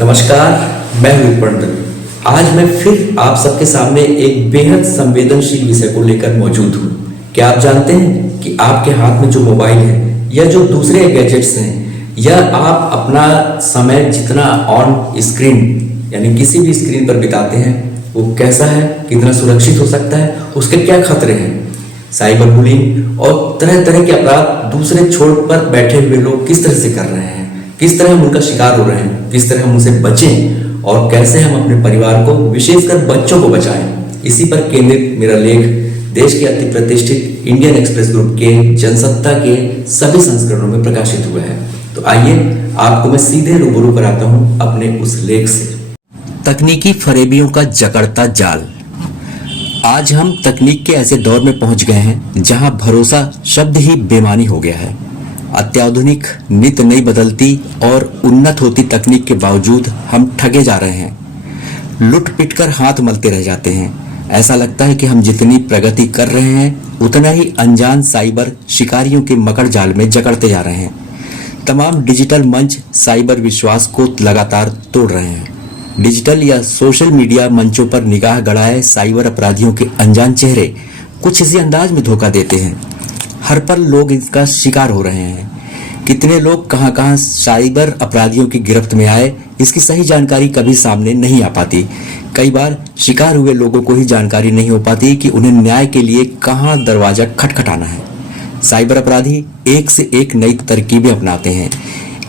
नमस्कार। मैं हूं विपन दवे। आज मैं फिर आप सबके सामने एक बेहद संवेदनशील विषय को लेकर मौजूद हूं। क्या आप जानते हैं कि आपके हाथ में जो मोबाइल है या जो दूसरे गैजेट्स हैं या आप अपना समय जितना ऑन स्क्रीन यानी किसी भी स्क्रीन पर बिताते हैं वो कैसा है, कितना सुरक्षित हो सकता है, उसके क्या खतरे हैं। साइबर बुलिंग और तरह तरह के अपराध दूसरे छोर पर बैठे हुए लोग किस तरह से कर रहे हैं, किस तरह हम उनका शिकार हो रहे हैं, किस तरह हम उनसे बचें और कैसे हम अपने परिवार को, विशेषकर बच्चों को बचाएं। इसी पर केंद्रित मेरा लेख देश के अति प्रतिष्ठित इंडियन एक्सप्रेस ग्रुप के जनसत्ता के सभी संस्करणों में प्रकाशित हुआ है। तो आइए आपको मैं सीधे रूबरू कराता हूं अपने उस लेख से। तकनीकी फरेबियों का जकड़ता जाल। आज हम तकनीक के ऐसे दौर में पहुंच गए हैं जहां भरोसा शब्द ही बेमानी हो गया है। अत्याधुनिक, नित नई बदलती और उन्नत होती तकनीक के बावजूद हम ठगे जा रहे हैं। लुट पिट कर हाथ मलते रह जाते हैं। ऐसा लगता है कि हम जितनी प्रगति कर रहे हैं उतना ही अनजान साइबर शिकारियों के मकड़ जाल में जकड़ते जा रहे हैं। तमाम डिजिटल मंच साइबर विश्वास को लगातार तोड़ रहे हैं। डिजिटल या सोशल मीडिया मंचों पर निगाह गड़ाए साइबर अपराधियों के अनजान चेहरे कुछ इसी अंदाज में धोखा देते हैं। हर पल लोग इसका शिकार हो रहे हैं। कितने लोग कहां साइबर अपराधियों की गिरफ्त में आए, इसकी सही जानकारी कभी सामने नहीं आ पाती। कई बार शिकार हुए लोगों को ही जानकारी नहीं हो पाती कि उन्हें न्याय के लिए कहां दरवाजा खटखटाना है। साइबर अपराधी एक से एक नई तरकीबें अपनाते हैं।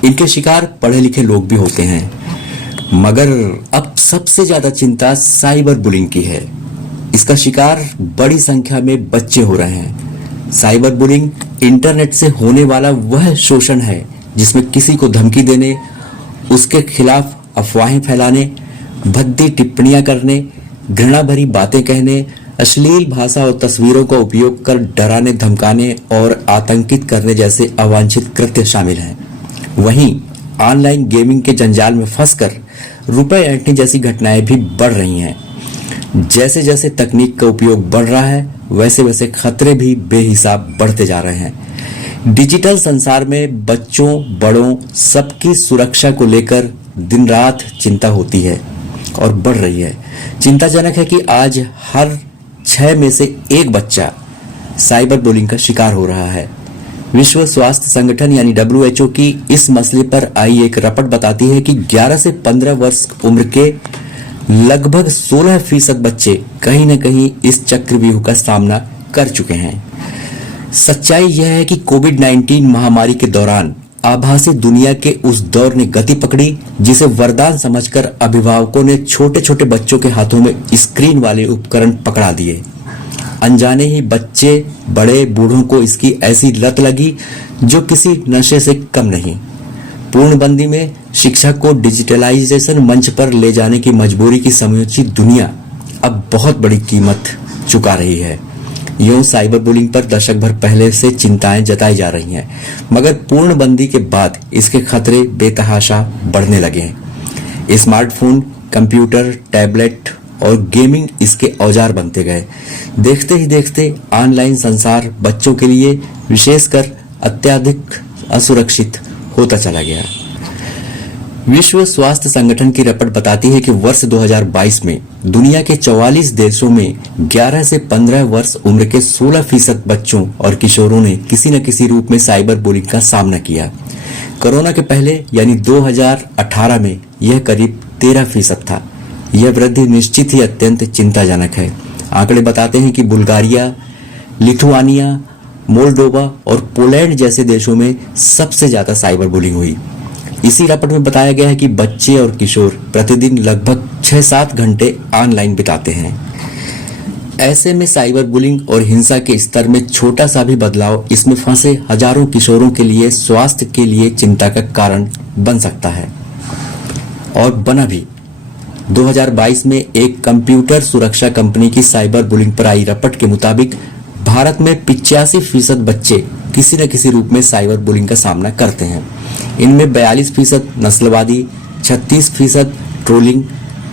इनके शिकार पढ़े लिखे लोग भी होते हैं। मगर अब सबसे ज्यादा चिंता साइबर बुलिंग की है। इसका शिकार बड़ी संख्या में बच्चे हो रहे हैं। साइबर बुलिंग इंटरनेट से होने वाला वह शोषण है जिसमें किसी को धमकी देने, उसके खिलाफ अफवाहें फैलाने, भद्दी टिप्पणियां करने, घृणा भरी बातें कहने, अश्लील भाषा और तस्वीरों का उपयोग कर डराने, धमकाने और आतंकित करने जैसे अवांछित कृत्य शामिल हैं। वहीं ऑनलाइन गेमिंग के जंजाल में फंसकर रुपए ऐंठने जैसी घटनाएं भी बढ़ रही हैं। जैसे जैसे तकनीक का उपयोग बढ़ रहा है वैसे वैसे खतरे भी बेहिसाब बढ़ते जा रहे हैं। डिजिटल संसार में बच्चों, बड़ों सबकी सुरक्षा को लेकर दिन रात चिंता होती है और बढ़ रही है। चिंताजनक है कि आज हर 6 में से 1 बच्चा साइबर बुलिंग का शिकार हो रहा है। विश्व स्वास्थ्य संगठन यानी WHO की इस मसले पर आई एक रिपोर्ट बताती है कि 11 से 15 वर्ष उम्र के लगभग 16% बच्चे कहीं न कहीं इस चक्रव्यूह का सामना कर चुके हैं। सच्चाई यह है कि कोविड-19 महामारी के दौरान आभासी दुनिया के उस दौर ने गति पकड़ी जिसे वरदान समझकर अभिभावकों ने छोटे छोटे बच्चों के हाथों में स्क्रीन वाले उपकरण पकड़ा दिए। अनजाने ही बच्चे, बड़े, बूढ़ों को इसकी ऐसी लत लगी जो किसी नशे से कम नहीं। पूर्णबंदी में शिक्षा को डिजिटलाइजेशन मंच पर ले जाने की मजबूरी की समूची दुनिया अब बहुत बड़ी कीमत चुका रही है। यूं साइबर बुलिंग पर दशक भर पहले से चिंताएं जताई जा रही हैं, मगर पूर्णबंदी के बाद इसके खतरे बेतहाशा बढ़ने लगे हैं। स्मार्टफोन, कंप्यूटर, टैबलेट और गेमिंग इसके औजार बनते गए। देखते ही देखते ऑनलाइन संसार बच्चों के लिए विशेषकर अत्यधिक असुरक्षित होता चला गया। विश्व स्वास्थ्य संगठन की रिपोर्ट बताती है कि वर्ष 2022 में दुनिया के 44 देशों में 11 से 15 वर्ष उम्र के 16% बच्चों और किशोरों ने किसी न किसी रूप में साइबर बुलिंग का सामना किया। कोरोना के पहले यानी 2018 में यह करीब 13% था। यह वृद्धि निश्चित ही अत्यंत चिंताजनक है। आंकड़े बताते हैं कि बुल्गारिया, लिथुआनिया, मोल्डोवा और पोलैंड जैसे देशों में सबसे ज्यादा साइबर बुलिंग हुई। इसी रिपोर्ट में बताया गया है कि बच्चे और किशोर प्रतिदिन लगभग 6-7 घंटे ऑनलाइन बिताते हैं। ऐसे में साइबर बुलिंग और हिंसा के स्तर में छोटा सा भी बदलाव इसमें फंसे हजारों किशोरों के लिए स्वास्थ्य के लिए चिंता का कारण बन सकता है और बना भी। 2022 में एक कंप्यूटर सुरक्षा कंपनी की साइबर बुलिंग पर आई रिपोर्ट के मुताबिक भारत में 85% बच्चे किसी न किसी रूप में साइबर बुलिंग का सामना करते हैं। इनमें 42% नस्लवादी, 36% ट्रोलिंग,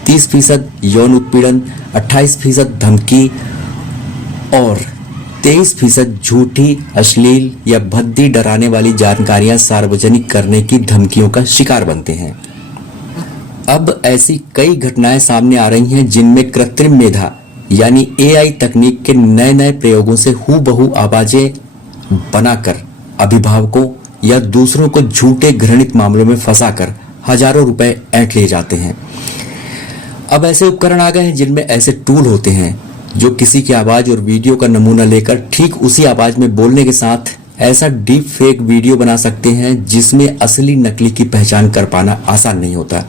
30% यौन उत्पीड़न, 28% धमकी और 23% झूठी, अश्लील या भद्दी डराने वाली जानकारियां सार्वजनिक करने की धमकियों का शिकार बनते हैं। अब ऐसी कई घटनाएं सामने आ रही हैं जिनमें कृत्रिम मेधा यानी एआई तकनीक के नए नए प्रयोगों से हूबहू आवाजें बनाकर अभिभावकों या दूसरों को झूठे घृणित मामलों में फंसाकर हजारों रुपए ऐंठ लिए जाते हैं। अब ऐसे उपकरण आ गए हैं जिनमें ऐसे टूल होते हैं जो किसी की आवाज और वीडियो का नमूना लेकर ठीक उसी आवाज में बोलने के साथ ऐसा डीप फेक वीडियो बना सकते हैं जिसमें असली नकली की पहचान कर पाना आसान नहीं होता।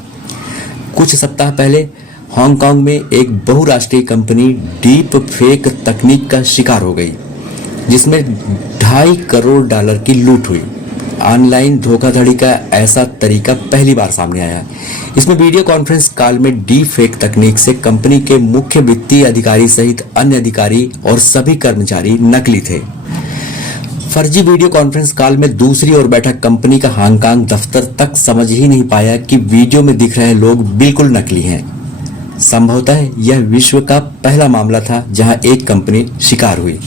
कुछ सप्ताह पहले हांगकांग में एक बहुराष्ट्रीय कंपनी डीप फेक तकनीक का शिकार हो गई जिसमें $2.5 करोड़ की लूट हुई। ऑनलाइन धोखाधड़ी का ऐसा तरीका पहली बार सामने आया। इसमें वीडियो कॉन्फ्रेंस कॉल में डीप फेक तकनीक से कंपनी के मुख्य वित्तीय अधिकारी सहित अन्य अधिकारी और सभी कर्मचारी नकली थे। फर्जी वीडियो कॉन्फ्रेंस कॉल में दूसरी ओर बैठा कंपनी का हांगकांग दफ्तर तक समझ ही नहीं पाया कि वीडियो में दिख रहे लोग बिल्कुल नकली हैं। संभवतः यह विश्व का पहला मामला था जहां एक कंपनी शिकार हुई।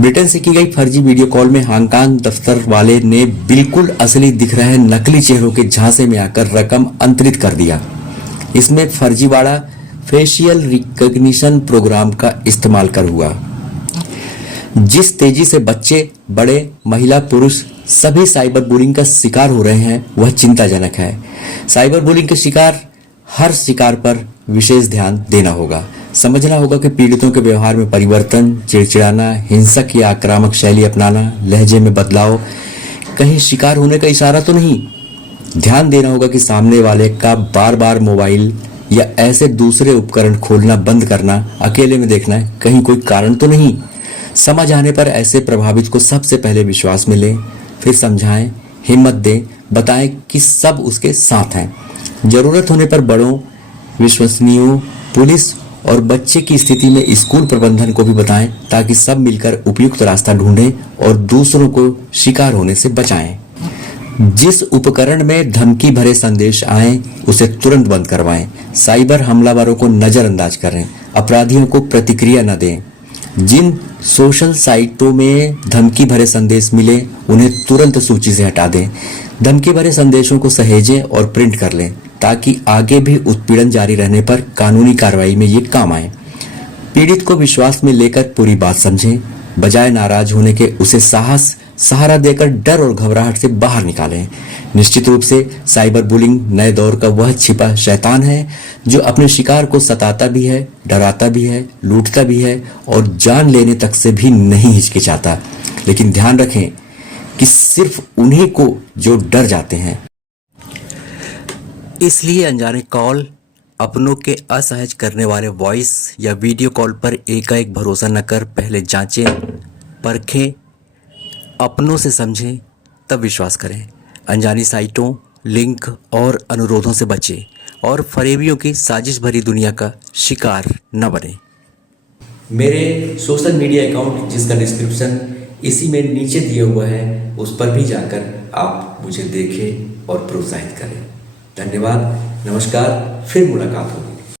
ब्रिटेन से की गई फर्जी वीडियो कॉल में हांगकांग दफ्तर वाले ने बिल्कुल असली दिख रहे नकली चेहरों के झांसे में आकर रकम अंतरित कर दिया। इसमें फर्जीवाड़ा फेशियल रिकॉग्निशन प्रोग्राम का इस्तेमाल कर हुआ। जिस तेजी से बच्चे, बड़े, महिला, पुरुष सभी साइबर बुलिंग का शिकार हो रहे हैं वह चिंताजनक है। साइबर बुलिंग के हर शिकार पर विशेष ध्यान देना होगा। समझना होगा कि पीड़ितों के व्यवहार में परिवर्तन, चिड़चिड़ाना, हिंसक या आक्रामक शैली अपनाना, लहजे में बदलाव कहीं शिकार होने का इशारा तो नहीं। ध्यान देना होगा कि सामने वाले का बार बार मोबाइल या ऐसे दूसरे उपकरण खोलना बंद करना, अकेले में देखना कहीं कोई कारण तो नहीं। समझ आने पर ऐसे प्रभावित को सबसे पहले विश्वास में लें, फिर समझाएं, हिम्मत दें, बताएं कि सब उसके साथ हैं। जरूरत होने पर बड़ों, विश्वसनीयों, पुलिस और बच्चे की स्थिति में स्कूल प्रबंधन को भी बताएं ताकि सब मिलकर उपयुक्त रास्ता ढूंढें और दूसरों को शिकार होने से बचाएं। जिस उपकरण में धमकी भरे संदेश आए उसे तुरंत बंद करवाएं। साइबर हमलावरों को नजरअंदाज करें, अपराधियों को प्रतिक्रिया न दें। जिन सोशल साइटों में धमकी भरे संदेश मिले उन्हें तुरंत सूची से हटा दें। धमकी भरे संदेशों को सहेजें और प्रिंट कर लें ताकि आगे भी उत्पीड़न जारी रहने पर कानूनी कार्रवाई में ये काम आए। पीड़ित को विश्वास में लेकर पूरी बात समझें, बजाय नाराज होने के उसे सहारा देकर डर और घबराहट से बाहर निकालें। निश्चित रूप से साइबर बुलिंग नए दौर का वह छिपा शैतान है जो अपने शिकार को सताता भी है, डराता भी है, लूटता भी है और जान लेने तक से भी नहीं हिचकिचाता। लेकिन ध्यान रखें कि सिर्फ उन्हीं को जो डर जाते हैं। इसलिए अनजाने कॉल, अपनों के असहज करने वाले वॉइस या वीडियो कॉल पर एकाएक भरोसा न कर पहले जांचें, परखें, अपनों से समझें, तब विश्वास करें। अनजानी साइटों, लिंक और अनुरोधों से बचें और फरेबियों की साजिश भरी दुनिया का शिकार न बने। मेरे सोशल मीडिया अकाउंट जिसका डिस्क्रिप्शन इसी में नीचे दिया हुआ है उस पर भी जाकर आप मुझे देखें और प्रोत्साहित करें। धन्यवाद, नमस्कार, फिर मुलाकात होगी।